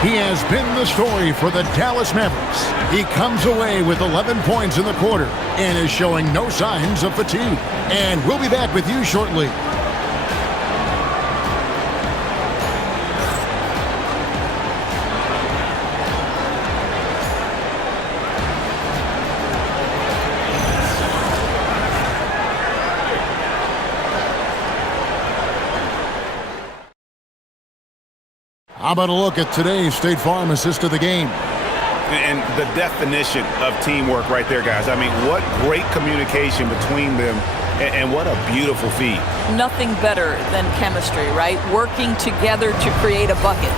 He has been the story for the Dallas Mavericks. He comes away with 11 points in the quarter and is showing no signs of fatigue. And we'll be back with you shortly. How about a look at today's State Farm assist of the game? And the definition of teamwork right there, guys. I mean, what great communication between them, and what a beautiful feed. Nothing better than chemistry, right? Working together to create a bucket.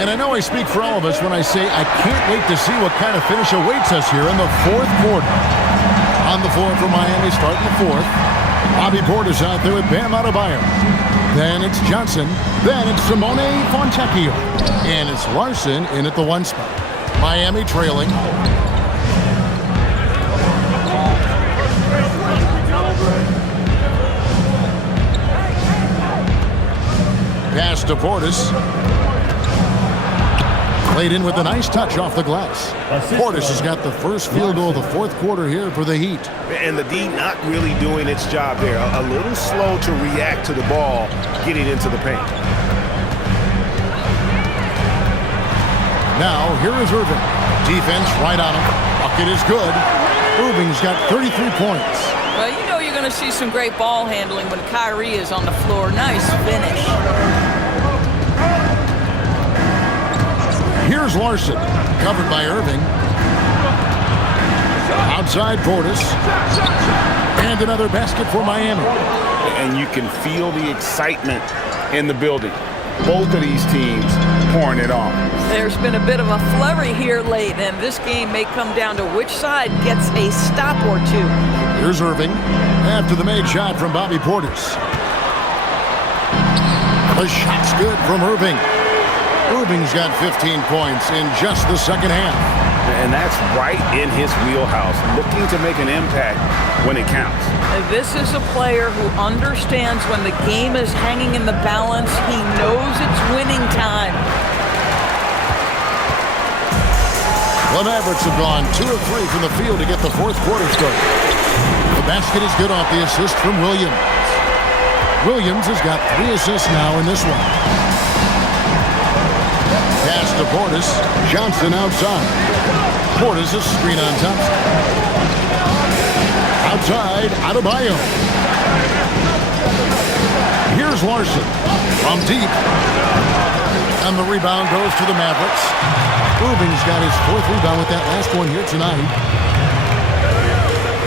And I know I speak for all of us when I say I can't wait to see what kind of finish awaits us here in the fourth quarter. On the floor for Miami starting the fourth. Bobby Portis out there with Bam Adebayo. Then it's Johnson. Then it's Simone Fontecchio. And it's Larson in at the 1 spot. Miami trailing. Pass to Portis. Played in with a nice touch off the glass. Portis has got the first field goal of the fourth quarter here for the Heat. And the D not really doing its job there. A little slow to react to the ball getting into the paint. Now, here is Irving. Defense right on him. Bucket is good. Irving's got 33 points. Well, you know you're going to see some great ball handling when Kyrie is on the floor. Nice finish. Here's Larson, covered by Irving. Outside Portis. And another basket for Miami. And you can feel the excitement in the building. Both of these teams pouring it on. There's been a bit of a flurry here late, and this game may come down to which side gets a stop or two. Here's Irving after the made shot from Bobby Portis. The shot's good from Irving. Irving's got 15 points in just the second half. And that's right in his wheelhouse, looking to make an impact when it counts. This is a player who understands when the game is hanging in the balance. He knows it's winning time. The Mavericks have gone 2 of 3 from the field to get the fourth quarter started. The basket is good off the assist from Williams. Williams has got 3 assists now in this one. Pass to Portis. Johnson outside. Portis is screen on Thompson. Outside, Adebayo. Here's Larson from deep. And the rebound goes to the Mavericks. Irving's got his 4th rebound with that last one here tonight.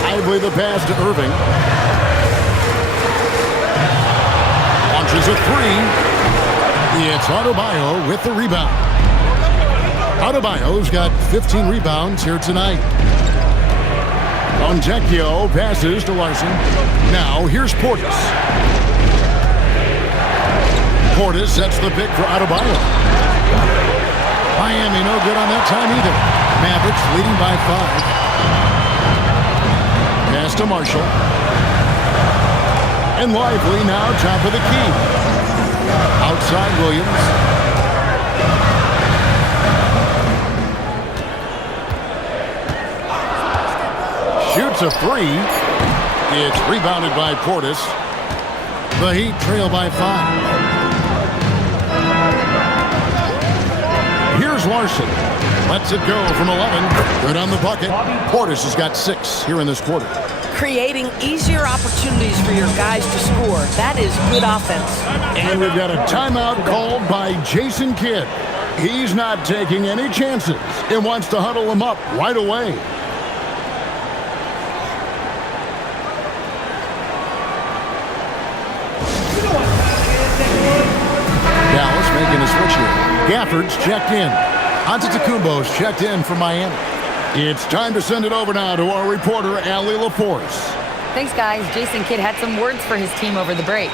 Lively the pass to Irving. Launches a 3. It's Adebayo with the rebound. Adebayo's got 15 rebounds here tonight. Fontecchio passes to Larson. Now here's Portis. Portis sets the pick for Adebayo. Miami no good on that time either. Mavericks leading by 5. Pass to Marshall. And Lively now top of the key. Outside Williams. Shoots a 3. It's rebounded by Portis. The Heat trail by 5. Here's Larson. Lets it go from 11. Good on the bucket. Portis has got 6 here in this quarter. Creating easier opportunities for your guys to score. That is good offense. And we've got a timeout called by Jason Kidd. He's not taking any chances and wants to huddle them up right away. Dallas making a switch here. Gafford's checked in. Antetokounmpo's checked in for Miami. It's time to send it over now to our reporter, Allie Laforce. Thanks, guys. Jason Kidd had some words for his team over the break.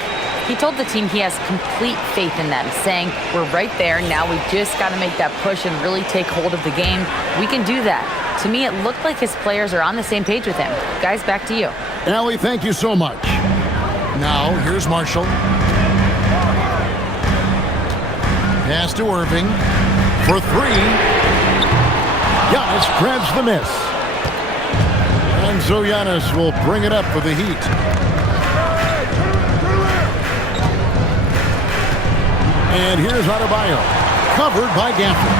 He told the team he has complete faith in them, saying, we're right there. Now we just got to make that push and really take hold of the game. We can do that. To me, it looked like his players are on the same page with him. Guys, back to you. Allie, thank you so much. Now, here's Marshall. Pass to Irving for 3. Giannis grabs the miss. And so Giannis will bring it up for the Heat. And here's Adebayo, covered by Gafford.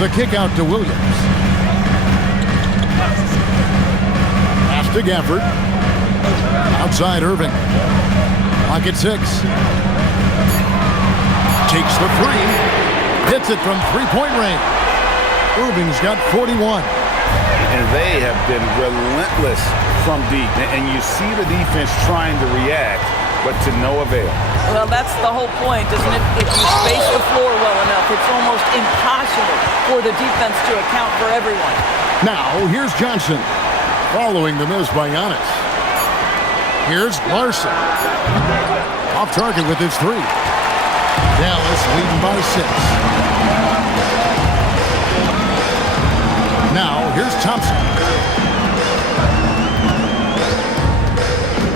The kick out to Williams. Pass to Gafford. Outside Irving. Pocket 6. Takes the 3. Hits it from three-point range. Irving's got 41. And they have been relentless from deep. And you see the defense trying to react, but to no avail. Well, that's the whole point, isn't it? If you space the floor well enough, it's almost impossible for the defense to account for everyone. Now, here's Johnson, following the miss by Giannis. Here's Larson. Off target with his 3. Dallas leading by 6. Now, here's Thompson.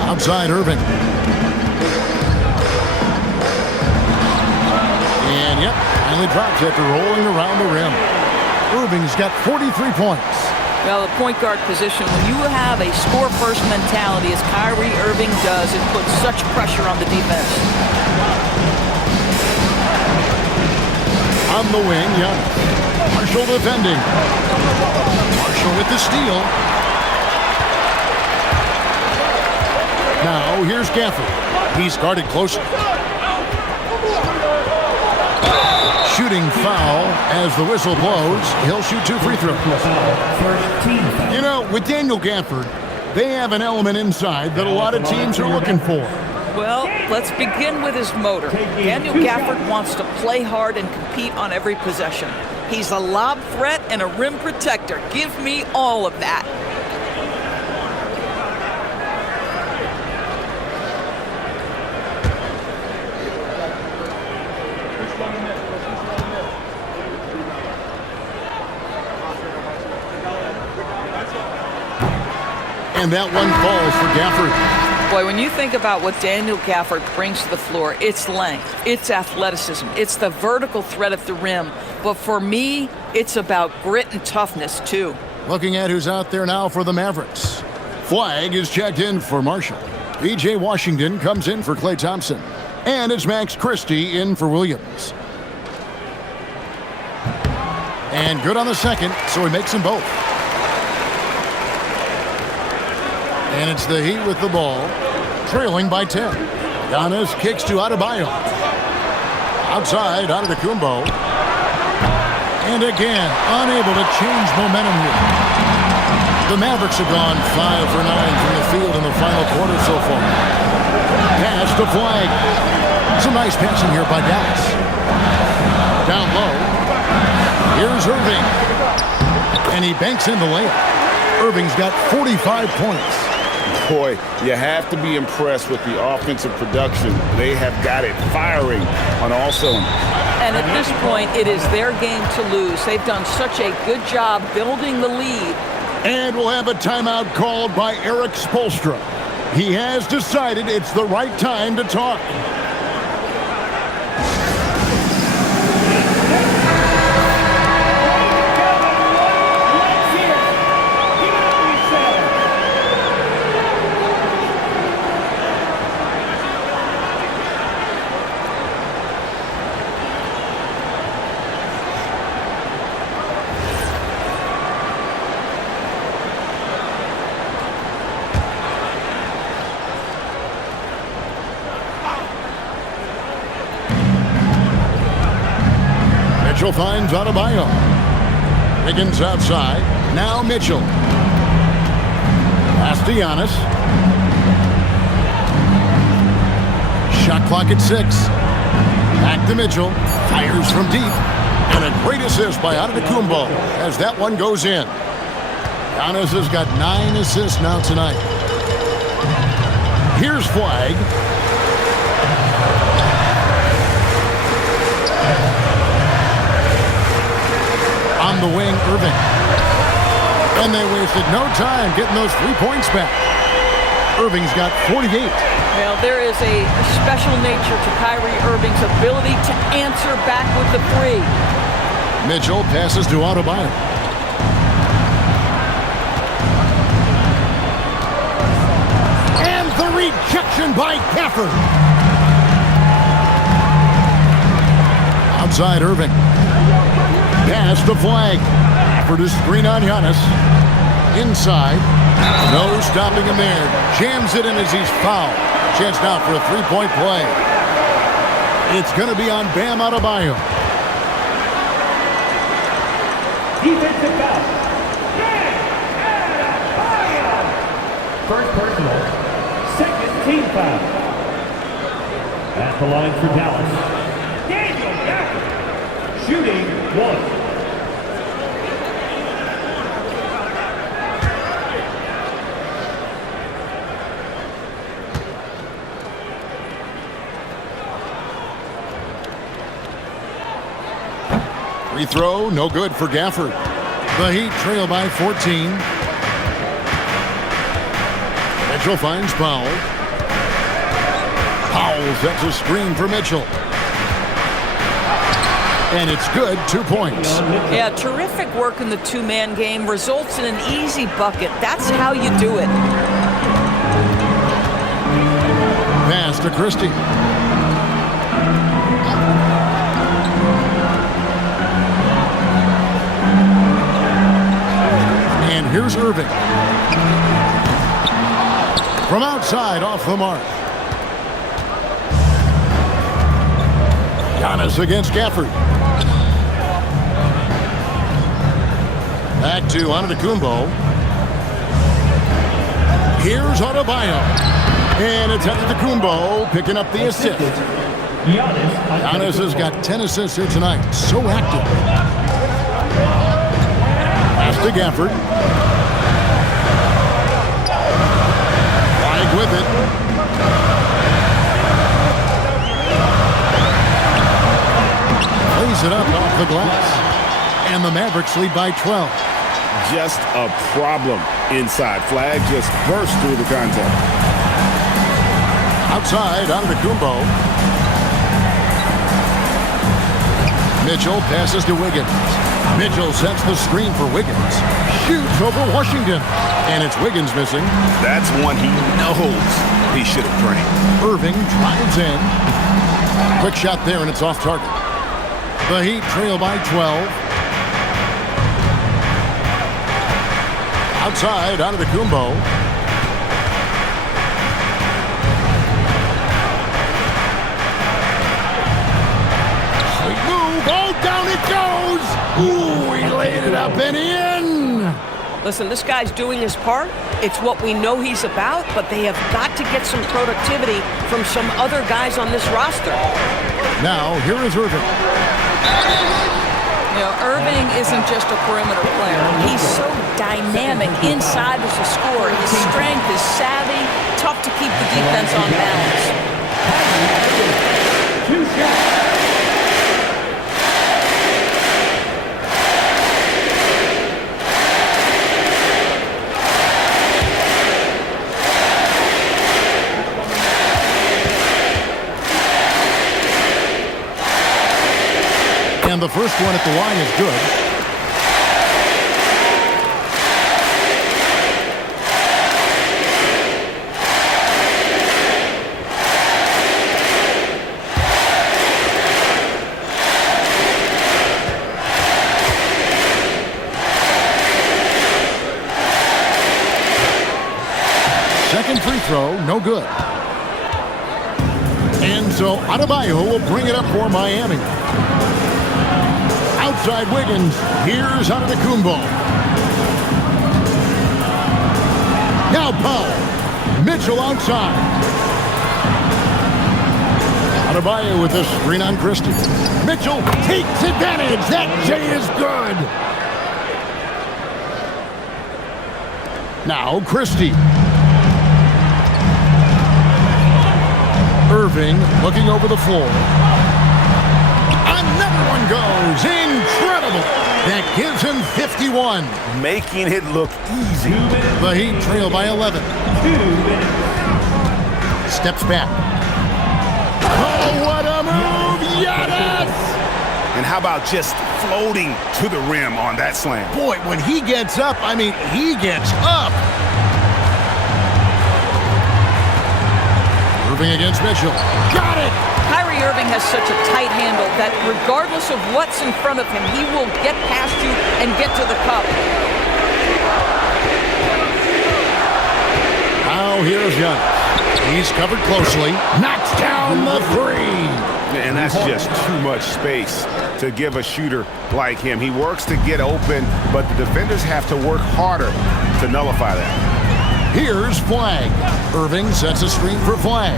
Outside Irving. finally drops after rolling around the rim. Irving's got 43 points. Well, the point guard position, when you have a score-first mentality, as Kyrie Irving does, it puts such pressure on the defense. On the wing, Giannis. Marshall defending. Marshall with the steal. Now, here's Gafford. He's guarded closely. Shooting foul as the whistle blows. He'll shoot 2 free throws. You know, with Daniel Gafford, they have an element inside that a lot of teams are looking for. Well, let's begin with his motor. Daniel Gafford wants to play hard and compete on every possession. He's a lob threat and a rim protector. Give me all of that. And that one falls for Gafford. Boy, when you think about what Daniel Gafford brings to the floor, it's length, it's athleticism, it's the vertical threat at the rim. But for me, it's about grit and toughness, too. Looking at who's out there now for the Mavericks. Flag is checked in for Marshall. E.J. Washington comes in for Klay Thompson. And it's Max Christie in for Williams. And good on the second, so he makes them both. And it's the Heat with the ball, trailing by 10. Giannis kicks to Adebayo. Outside, Antetokounmpo. And again, unable to change momentum here. The Mavericks have gone 5 for 9 from the field in the final quarter so far. Pass to Flag. Some nice passing here by Dallas. Down low. Here's Irving. And he banks in the layup. Irving's got 45 points. Boy, you have to be impressed with the offensive production. They have got it firing on all cylinders. And at this point, it is their game to lose. They've done such a good job building the lead. And we'll have a timeout called by Eric Spoelstra. He has decided it's the right time to talk. Mitchell finds Adebayo. Wiggins outside. Now Mitchell. Pass to Giannis. Shot clock at 6. Back to Mitchell. Fires from deep. And a great assist by Antetokounmpo as that one goes in. Giannis has got 9 assists now tonight. Here's Flag. On the wing, Irving. And they wasted no time getting those 3 points back. Irving's got 48. Well, there is a special nature to Kyrie Irving's ability to answer back with the 3. Mitchell passes to Adebayo. And the rejection by Gafford. Outside Irving. Pass to Flag. For the screen on Giannis. Inside. No stopping him there. Jams it in as he's fouled. Chance now for a 3-point play. It's going to be on Bam Adebayo. Defensive foul. First personal. Second team foul. At the line for Dallas. Daniel Gafford. Shooting 1. Free throw, no good for Gafford. The Heat trail by 14. Mitchell finds Powell. Powell sets a screen for Mitchell. And it's good, 2 points. Yeah, terrific work in the two-man game results in an easy bucket. That's how you do it. Pass to Christie. And here's Irving. From outside, off the mark. Giannis against Gafford. Back to Antetokounmpo. Here's Adebayo. And it's Antetokounmpo picking up the assist. Giannis has got 10 assists here tonight. So active. Pass to Gafford. Wide with it. Plays it up off the glass. And the Mavericks lead by 12. Just a problem inside. Flag just burst through the contact. Outside, Antetokounmpo. Mitchell passes to Wiggins. Mitchell sets the screen for Wiggins. Shoots over Washington. And it's Wiggins missing. That's one he knows he should have drained. Irving drives in. Quick shot there, and it's off target. The Heat trail by 12. Outside, Antetokounmpo. Down it goes! Ooh, he laid it up and in! Listen, this guy's doing his part. It's what we know he's about, but they have got to get some productivity from some other guys on this roster. Now, here is Irving. You know, Irving isn't just a perimeter player. He's so dynamic inside as a scorer. His strength is savvy, tough to keep the defense on balance. And the first one at the line is good. Second free throw, no good. And so Adebayo will bring it up for Miami. Outside Wiggins. Here's Antetokounmpo. Now Powell. Mitchell outside. Adebayo with this screen on Christie. Mitchell takes advantage. That J is good. Now Christie. Irving looking over the floor. Another one goes. Incredible. That gives him 51. Making it look easy. The Heat trail by 11. Steps back. Oh, what a move. Giannis! And how about just floating to the rim on that slam? Boy, when he gets up, I mean, he gets up. Irving against Mitchell. Got it! Kyrie Irving has such a tight handle that regardless of what's in front of him, he will get past you and get to the cup. Now here's Giannis. He's covered closely. Knocks down the three. And that's just too much space to give a shooter like him. He works to get open, but the defenders have to work harder to nullify that. Here's Flag. Irving sets a screen for Flag.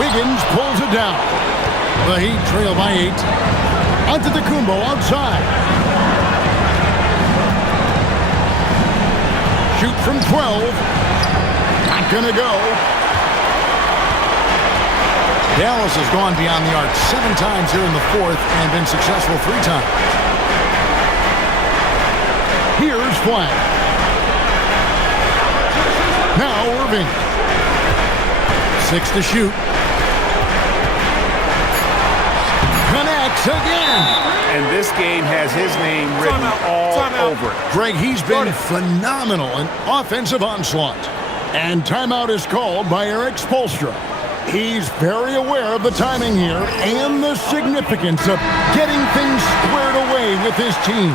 Wiggins pulls it down. The Heat trail by 8. Antetokounmpo outside. Shoot from 12. Not gonna go. Dallas has gone beyond the arc 7 times here in the fourth and been successful 3 times. Here's Flag. Now Irving. 6 to shoot. connects again. And this game has his name written all over it. Greg, he's been phenomenal in offensive onslaught. And timeout is called by Eric Spoelstra. He's very aware of the timing here and the significance of getting things squared away with his team.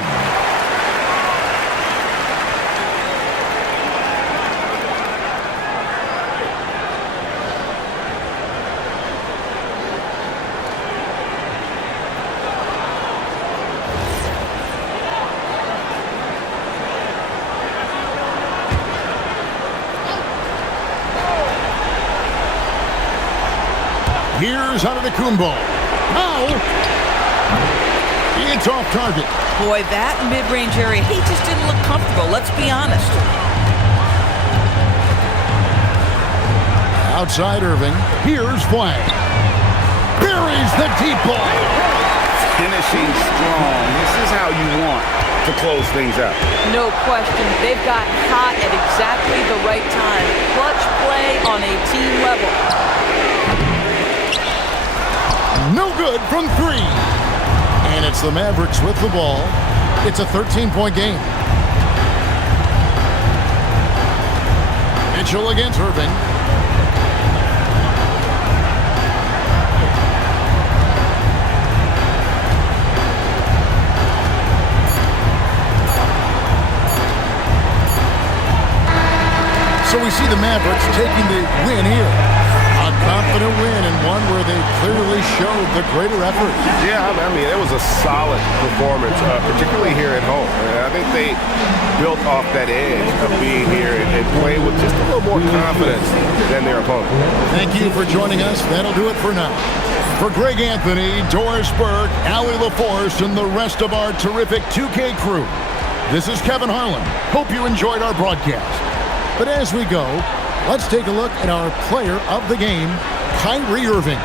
Here's Antetokounmpo. Now, it's off target. Boy, that mid-range area, he just didn't look comfortable. Let's be honest. Outside Irving. Here's Flag. Buries the deep ball. Finishing strong. This is how you want to close things out. No question. They've got hot at exactly the right time. Clutch play on a team level. No good from three. And it's the Mavericks with the ball. It's a 13-point game. Mitchell against Irving. So we see the Mavericks taking the win here. A confident win and one where they clearly showed the greater effort. Yeah, I mean, it was a solid performance, particularly here at home. I think they built off that edge of being here and playing with just a little more confidence than their opponent. Thank you for joining us. That'll do it for now. For Greg Anthony, Doris Burke, Allie LaForce, and the rest of our terrific 2K crew, this is Kevin Harlan. Hope you enjoyed our broadcast. But as we go, let's take a look at our player of the game, Kyrie Irving.